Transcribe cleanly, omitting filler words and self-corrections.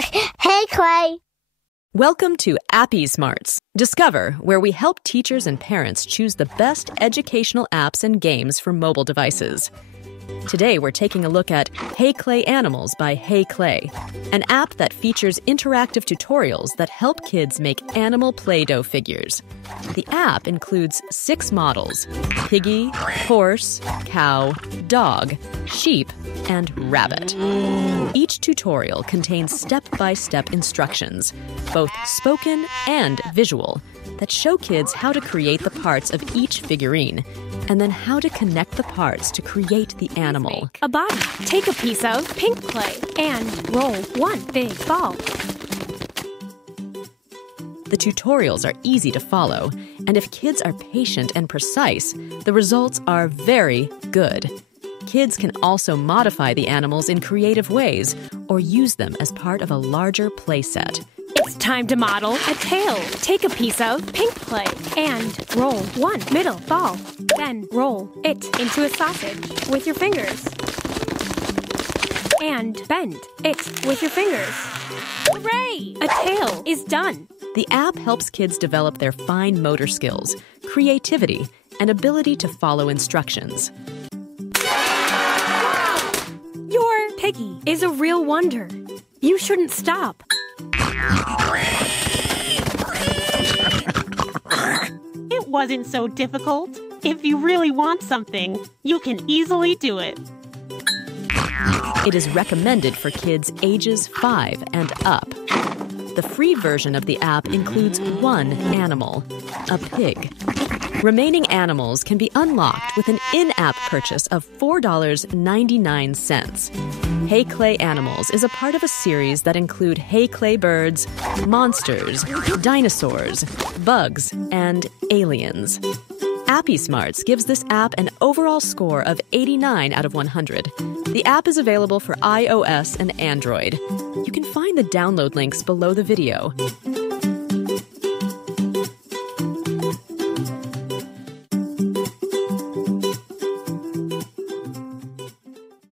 Hey, Clay. Welcome to Appy Smarts. Discover, where we help teachers and parents choose the best educational apps and games for mobile devices. Today, we're taking a look at Hey Clay Animals by Hey Clay, an app that features interactive tutorials that help kids make animal Play-Doh figures. The app includes 6 models: piggy, horse, cow, dog, sheep, and rabbit. Each tutorial contains step-by-step instructions, both spoken and visual, that show kids how to create the parts of each figurine, and then how to connect the parts to create the animal. A body. Take a piece of pink clay and roll one big ball. The tutorials are easy to follow, and if kids are patient and precise, the results are very good. Kids can also modify the animals in creative ways or use them as part of a larger playset. It's time to model a tail. Take a piece of pink clay and roll one middle ball. Then roll it into a sausage with your fingers. And bend it with your fingers. Hooray! A tail is done. The app helps kids develop their fine motor skills, creativity, and ability to follow instructions. Your piggy is a real wonder. You shouldn't stop. It wasn't so difficult. If you really want something, you can easily do it. It is recommended for kids ages 5 and up. The free version of the app includes 1 animal, a pig. Remaining animals can be unlocked with an in-app purchase of $4.99. Hey Clay Animals is a part of a series that include Hey Clay Birds, Monsters, Dinosaurs, Bugs, and Aliens. Appy Smarts gives this app an overall score of 89 out of 100. The app is available for iOS and Android. You can find the download links below the video.